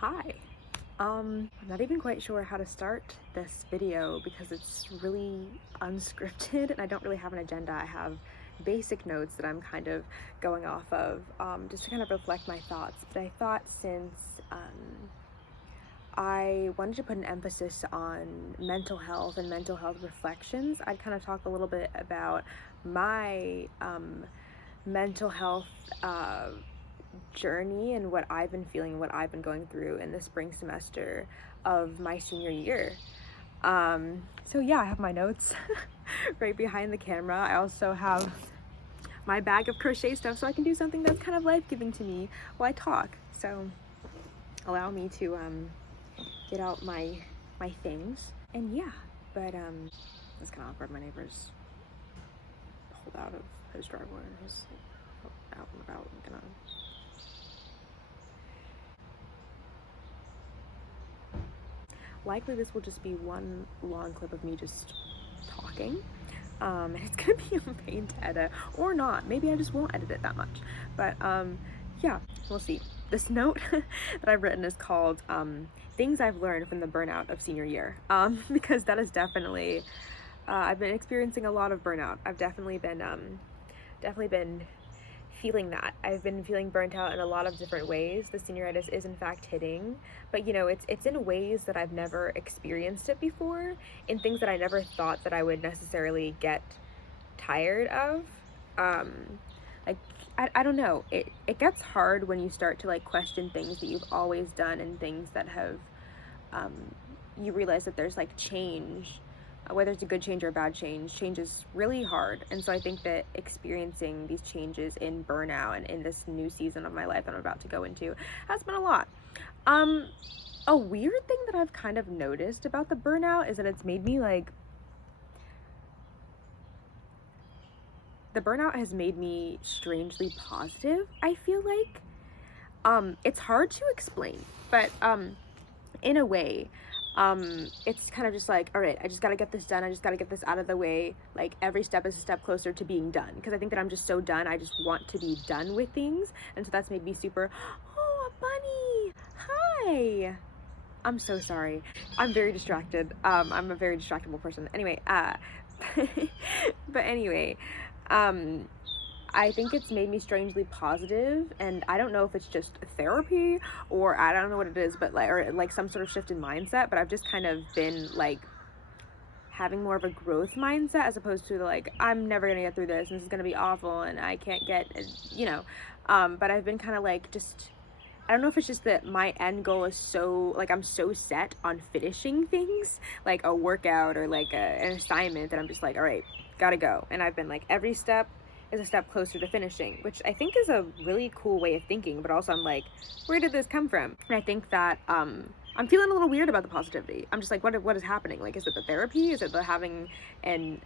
Hi. I'm not even quite sure how to start this video because it's really unscripted and I don't really have an agenda. I have basic notes that I'm kind of going off of just to kind of reflect my thoughts. But I thought since I wanted to put an emphasis on mental health and mental health reflections, I'd kind of talk a little bit about my mental health journey and what I've been feeling, what I've been going through in the spring semester of my senior year. So yeah, I have my notes right behind the camera. I also have my bag of crochet stuff so I can do something that's kind of life-giving to me while I talk. So allow me to get out my things. And yeah, but it's kind of awkward. My neighbors pulled out of his driveway and he's out and about and gonna likely this will just be one long clip of me just talking, and it's gonna be a pain to edit or not. Maybe I just won't edit it that much, but yeah, we'll see. This note that I've written is called things I've learned from the burnout of senior year, because that is definitely I've been experiencing a lot of burnout. I've definitely been feeling that. I've been feeling burnt out in a lot of different ways. The senioritis is in fact hitting, but you know, it's in ways that I've never experienced it before, in things that I never thought that I would necessarily get tired of. Like I don't know. It gets hard when you start to like question things that you've always done and things that have you realize that there's like change, whether it's a good change or a bad change is really hard. And so I think that experiencing these changes in burnout and in this new season of my life that I'm about to go into has been a lot. A weird thing that I've kind of noticed about the burnout is that it's made me like, the burnout has made me strangely positive, I feel like. It's hard to explain, but in a way, it's kind of just like, all right, I just got to get this done. I just got to get this out of the way. Like every step is a step closer to being done. Because I think that I'm just so done. I just want to be done with things. And so that's made me super, oh, a bunny. Hi. I'm so sorry. I'm very distracted. I'm a very distractible person. Anyway, but anyway, I think it's made me strangely positive, and I don't know if it's just therapy or I don't know what it is, but like, or like some sort of shift in mindset, but I've just kind of been like having more of a growth mindset as opposed to like, I'm never gonna get through this and this is gonna be awful and I can't get, you know, but I've been kind of like, just, I don't know if it's just that my end goal is so, like, I'm so set on finishing things, like a workout or like an assignment, that I'm just like, all right, gotta go. And I've been like, every step is a step closer to finishing, which I think is a really cool way of thinking, but also I'm like, where did this come from? And I think that I'm feeling a little weird about the positivity. I'm just like, what is happening? Like, is it the therapy? Is it the having and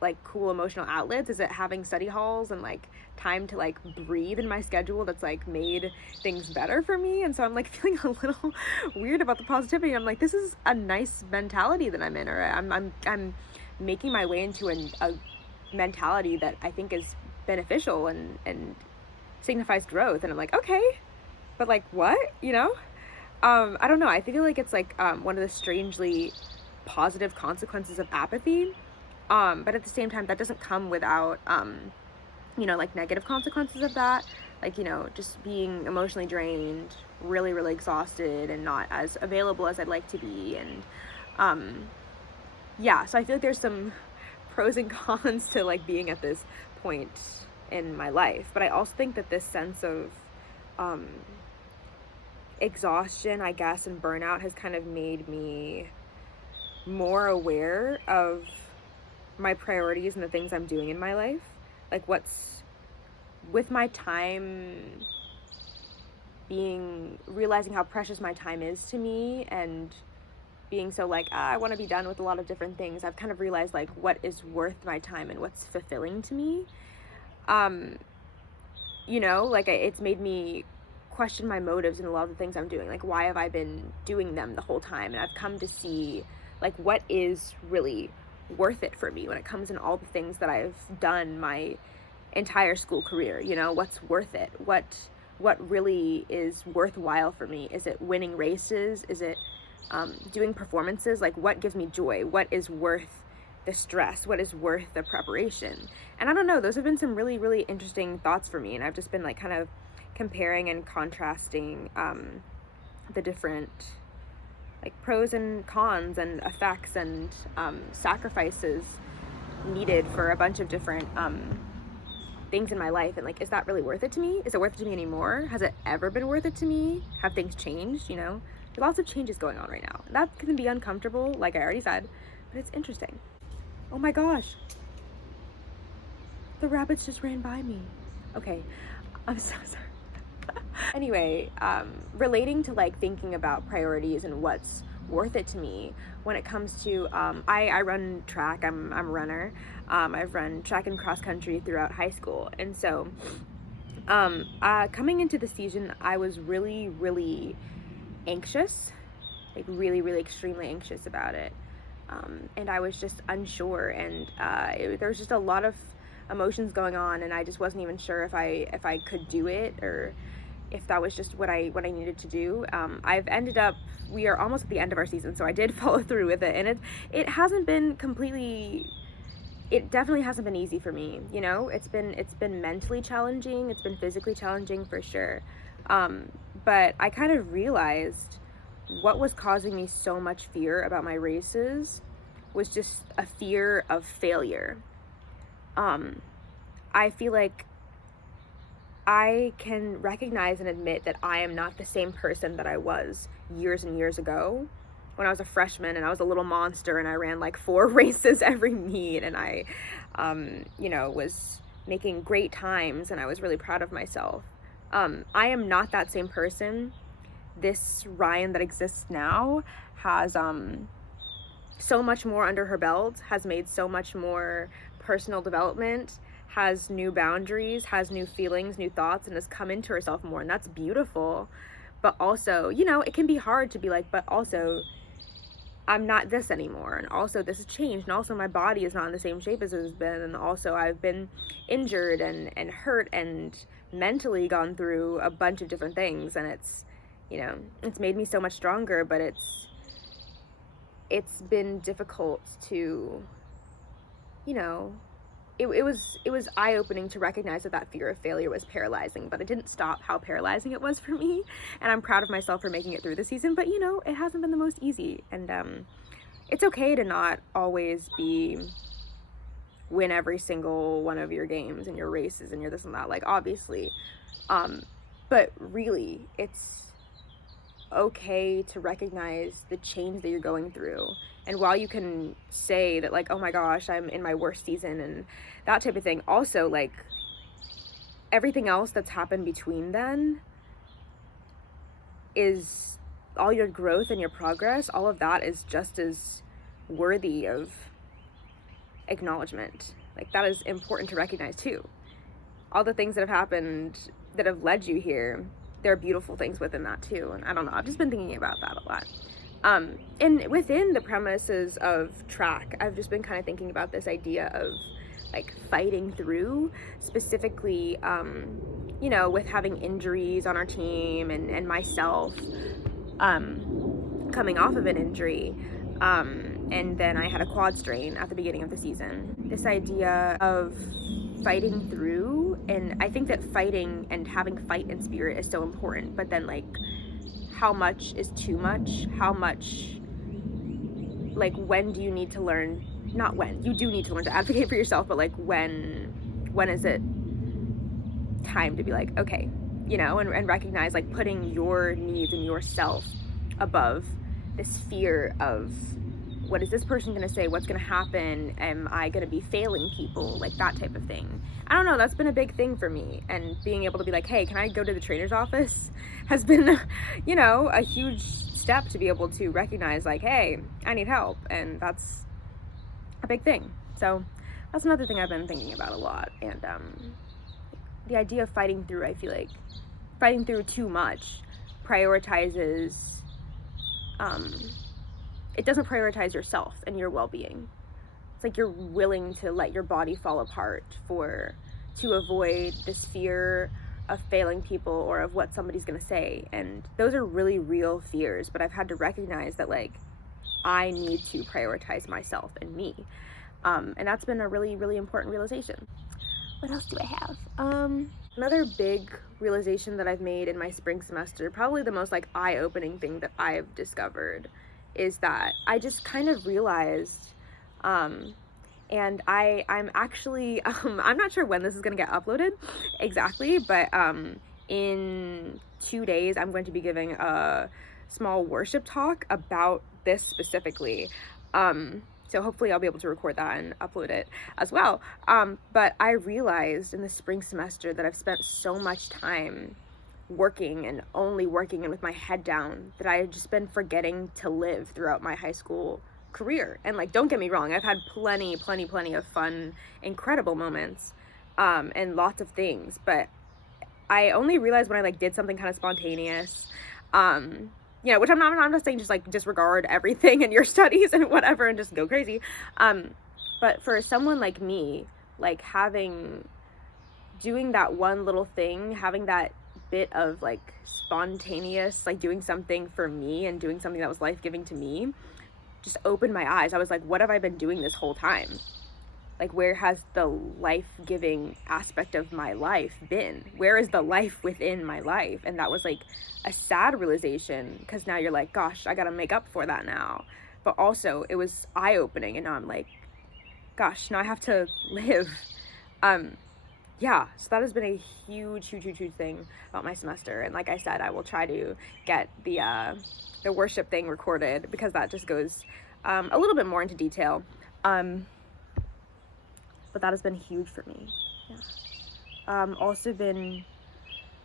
like cool emotional outlets? Is it having study halls and like time to like breathe in my schedule that's like made things better for me? And so I'm like feeling a little weird about the positivity. I'm like, this is a nice mentality that I'm in, or I'm making my way into a mentality that I think is beneficial and signifies growth. And I'm like, okay, but like what, you know? I don't know. I feel like it's like one of the strangely positive consequences of apathy. But at the same time, that doesn't come without, you know, like negative consequences of that. Like, you know, just being emotionally drained, really, really exhausted and not as available as I'd like to be. And yeah, so I feel like there's some pros and cons to like being at this point in my life. But I also think that this sense of exhaustion, I guess, and burnout has kind of made me more aware of my priorities and the things I'm doing in my life. Like what's with my time, realizing how precious my time is to me, and being so like, I want to be done with a lot of different things. I've kind of realized like what is worth my time and what's fulfilling to me. You know, like it's made me question my motives in a lot of the things I'm doing. Like, why have I been doing them the whole time? And I've come to see like what is really worth it for me when it comes in all the things that I've done my entire school career. You know, what's worth it? What what really is worthwhile for me. Is it winning races? Is it doing performances? Like, what gives me joy? What is worth the stress? What is worth the preparation? And I don't know, those have been some really, really interesting thoughts for me. And I've just been like kind of comparing and contrasting the different like pros and cons and effects and sacrifices needed for a bunch of different things in my life. And like, is that really worth it to me? Is it worth it to me anymore? Has it ever been worth it to me? Have things changed? You know, there's lots of changes going on right now. That can be uncomfortable, like I already said, but it's interesting. Oh my gosh, the rabbits just ran by me. Okay, I'm so sorry. Anyway, relating to like thinking about priorities and what's worth it to me when it comes to I run track. I'm a runner. I've run track and cross country throughout high school, and so coming into the season, I was really, really anxious, like really, really extremely anxious about it, and I was just unsure, and there was just a lot of emotions going on, and I just wasn't even sure if I could do it, or if that was just what I needed to do. I've ended up, we are almost at the end of our season, so I did follow through with it, and it hasn't been completely, it definitely hasn't been easy for me, you know. It's been mentally challenging, it's been physically challenging for sure, but I kind of realized what was causing me so much fear about my races was just a fear of failure. I feel like I can recognize and admit that I am not the same person that I was years and years ago when I was a freshman and I was a little monster and I ran like 4 races every meet, and I, you know, was making great times and I was really proud of myself. I am not that same person. This Ryan that exists now has so much more under her belt, has made so much more personal development, has new boundaries, has new feelings, new thoughts, and has come into herself more, and that's beautiful. But also, you know, it can be hard to be like, but also I'm not this anymore, and also this has changed, and also my body is not in the same shape as it has been, and also I've been injured and hurt and mentally gone through a bunch of different things, and it's, you know, it's made me so much stronger, but it's been difficult to, you know, it was eye-opening to recognize that fear of failure was paralyzing, but it didn't stop how paralyzing it was for me, and I'm proud of myself for making it through the season. But you know, it hasn't been the most easy, and it's okay to not always win every single one of your games and your races and your this and that, like, obviously, but really it's okay to recognize the change that you're going through. And while you can say that, like, oh my gosh, I'm in my worst season and that type of thing, also, like, everything else that's happened between then is all your growth and your progress. All of that is just as worthy of acknowledgement. Like, that is important to recognize too. All the things that have happened that have led you here, there are beautiful things within that too. And I don't know, I've just been thinking about that a lot. And within the premises of track, I've just been kind of thinking about this idea of like fighting through, specifically, you know, with having injuries on our team and myself coming off of an injury. And then I had a quad strain at the beginning of the season. This idea of fighting through, and I think that fighting and having fight in spirit is so important, but then like how much is too much? How much, like, when do you need to learn, not when, you do need to learn to advocate for yourself, but like when is it time to be like, okay, you know, and recognize like putting your needs and yourself above this fear of what is this person gonna say, what's gonna happen, am I gonna be failing people, like that type of thing. I don't know, that's been a big thing for me, and being able to be like, hey, can I go to the trainer's office has been, you know, a huge step to be able to recognize like, hey, I need help, and that's a big thing. So that's another thing I've been thinking about a lot. And the idea of fighting through, I feel like fighting through too much prioritizes it doesn't prioritize yourself and your well-being. It's like you're willing to let your body fall apart to avoid this fear failing people or of what somebody's gonna say. And those are really real fears, but I've had to recognize that like I need to prioritize myself and me. And that's been a really, really important realization. What else do I have? Another big realization that I've made in my spring semester, probably the most like eye-opening thing that I've discovered, is that I just kind of realized, and I'm actually, I'm not sure when this is gonna get uploaded exactly, but in 2 days I'm going to be giving a small worship talk about this specifically. So hopefully I'll be able to record that and upload it as well. But I realized in the spring semester that I've spent so much time working and only working and with my head down that I had just been forgetting to live throughout my high school career. And like, don't get me wrong, I've had plenty of fun, incredible moments, and lots of things, but I only realized when I like did something kind of spontaneous, you know, which I'm not saying just like disregard everything in your studies and whatever and just go crazy. But for someone like me, like doing that one little thing, having that bit of like spontaneous, like doing something for me and doing something that was life-giving to me, just opened my eyes. I was like, what have I been doing this whole time? Like, where has the life-giving aspect of my life been? Where is the life within my life? And that was like a sad realization, because now you're like, gosh, I gotta make up for that now. But also it was eye-opening, and now I'm like, gosh, now I have to live. Yeah, so that has been a huge thing about my semester. And like I said, I will try to get the worship thing recorded, because that just goes a little bit more into detail. But that has been huge for me. Yeah. Also been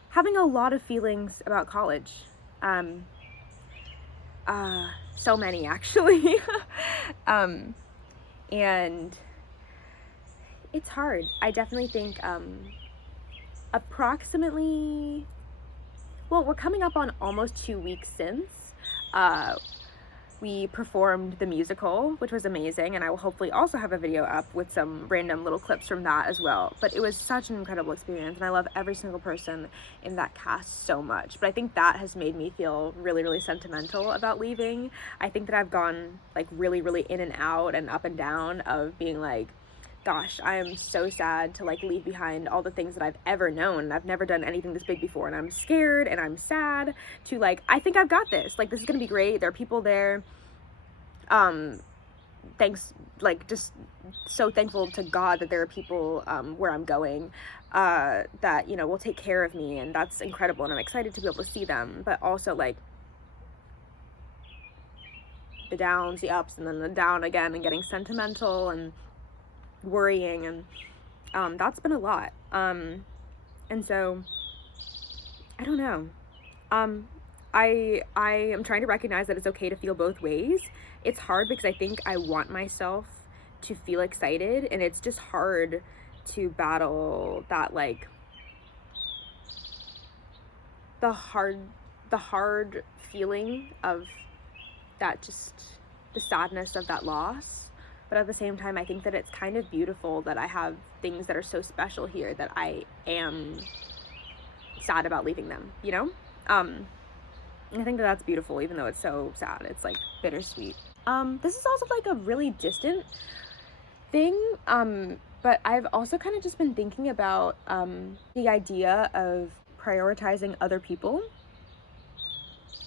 having a lot of feelings about college. So many actually. And it's hard. I definitely think approximately, well, we're coming up on almost 2 weeks since we performed the musical, which was amazing, and I will hopefully also have a video up with some random little clips from that as well. But it was such an incredible experience, and I love every single person in that cast so much. But I think that has made me feel really sentimental about leaving. I think that I've gone like really in and out and up and down of being like, gosh, I am so sad to like leave behind all the things that I've ever known. I've never done anything this big before, and I'm scared and I'm sad, to like, I think I've got this. Like, this is gonna be great. There are people there. Thanks, like, just so thankful to God that there are people where I'm going that, you know, will take care of me, and that's incredible, and I'm excited to be able to see them. But also like the downs, the ups, and then the down again, and getting sentimental and worrying, and that's been a lot. And so I don't know. I am trying to recognize that it's okay to feel both ways. It's hard because I think I want myself to feel excited, and it's just hard to battle that, like, the hard feeling of that, just the sadness of that loss. But at the same time, I think that it's kind of beautiful that I have things that are so special here that I am sad about leaving them, you know? I think that that's beautiful, even though it's so sad. It's like bittersweet. This is also like a really distant thing, but I've also kind of just been thinking about the idea of prioritizing other people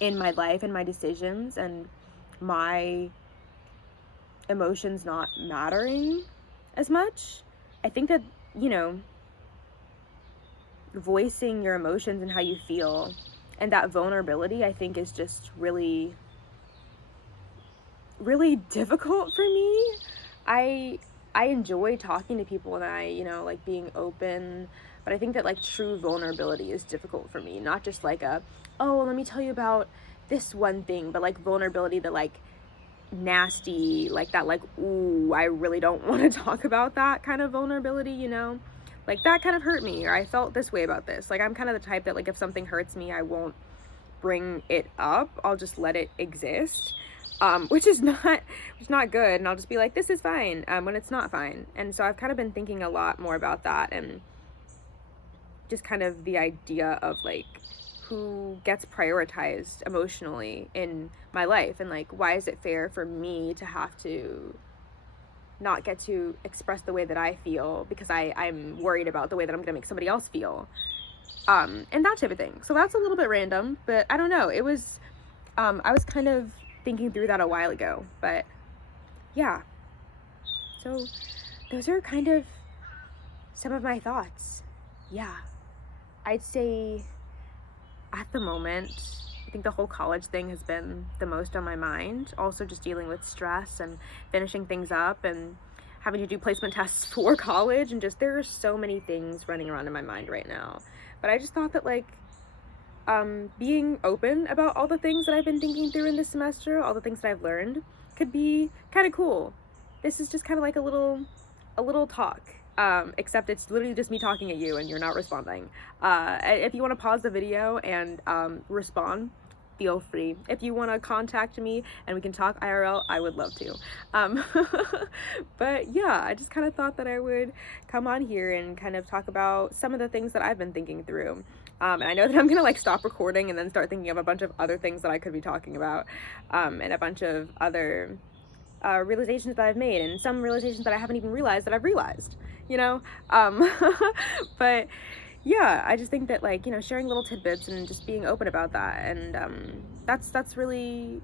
in my life and my decisions, and my emotions not mattering as much. I think that, you know, voicing your emotions and how you feel and that vulnerability, I think, is just really difficult for me. I enjoy talking to people, and I, you know, like being open, but I think that like true vulnerability is difficult for me. Not just like oh, let me tell you about this one thing, but like vulnerability that like nasty, like that, like, ooh, I really don't want to talk about that kind of vulnerability, you know, like that kind of hurt me, or I felt this way about this. Like, I'm kind of the type that like if something hurts me, I won't bring it up. I'll just let it exist, which is not good, and I'll just be like, this is fine, when it's not fine. And so I've kind of been thinking a lot more about that, and just kind of the idea of like who gets prioritized emotionally in my life, and like why is it fair for me to have to not get to express the way that I feel because I'm worried about the way that I'm gonna make somebody else feel, and that type of thing. So that's a little bit random, but I don't know, it was I was kind of thinking through that a while ago. But yeah, so those are kind of some of my thoughts. Yeah, I'd say at the moment, I think the whole college thing has been the most on my mind. Also just dealing with stress and finishing things up and having to do placement tests for college, and just there are so many things running around in my mind right now. But I just thought that like being open about all the things that I've been thinking through in this semester, all the things that I've learned, could be kind of cool. This is just kind of like a little talk, except it's literally just me talking at you and you're not responding. If you want to pause the video and respond, feel free. If you want to contact me and we can talk IRL, I would love to. But yeah, I just kind of thought that I would come on here and kind of talk about some of the things that I've been thinking through. And I know that I'm gonna like stop recording and then start thinking of a bunch of other things that I could be talking about, and a bunch of other realizations that I've made, and some realizations that I haven't even realized that I've realized, you know? But yeah, I just think that like, you know, sharing little tidbits and just being open about that, and that's really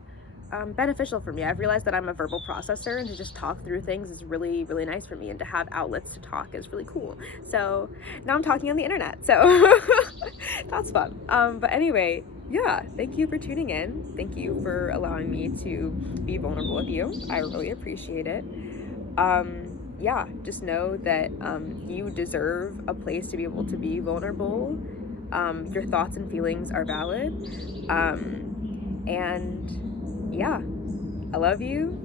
beneficial for me. I've realized that I'm a verbal processor, and to just talk through things is really, really nice for me, and to have outlets to talk is really cool. So now I'm talking on the internet, so that's fun. But anyway, yeah, thank you for tuning in. Thank you for allowing me to be vulnerable with you. I really appreciate it. Yeah, just know that you deserve a place to be able to be vulnerable. Your thoughts and feelings are valid. And yeah, I love you.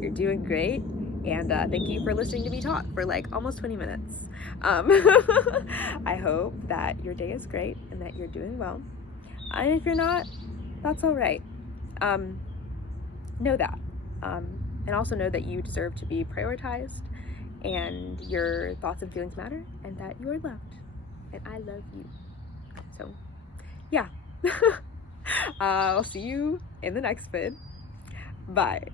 You're doing great. And thank you for listening to me talk for like almost 20 minutes. I hope that your day is great and that you're doing well. And if you're not, that's all right. Know that. And also know that you deserve to be prioritized, and your thoughts and feelings matter, and that you are loved. And I love you. So, yeah. I'll see you in the next vid. Bye.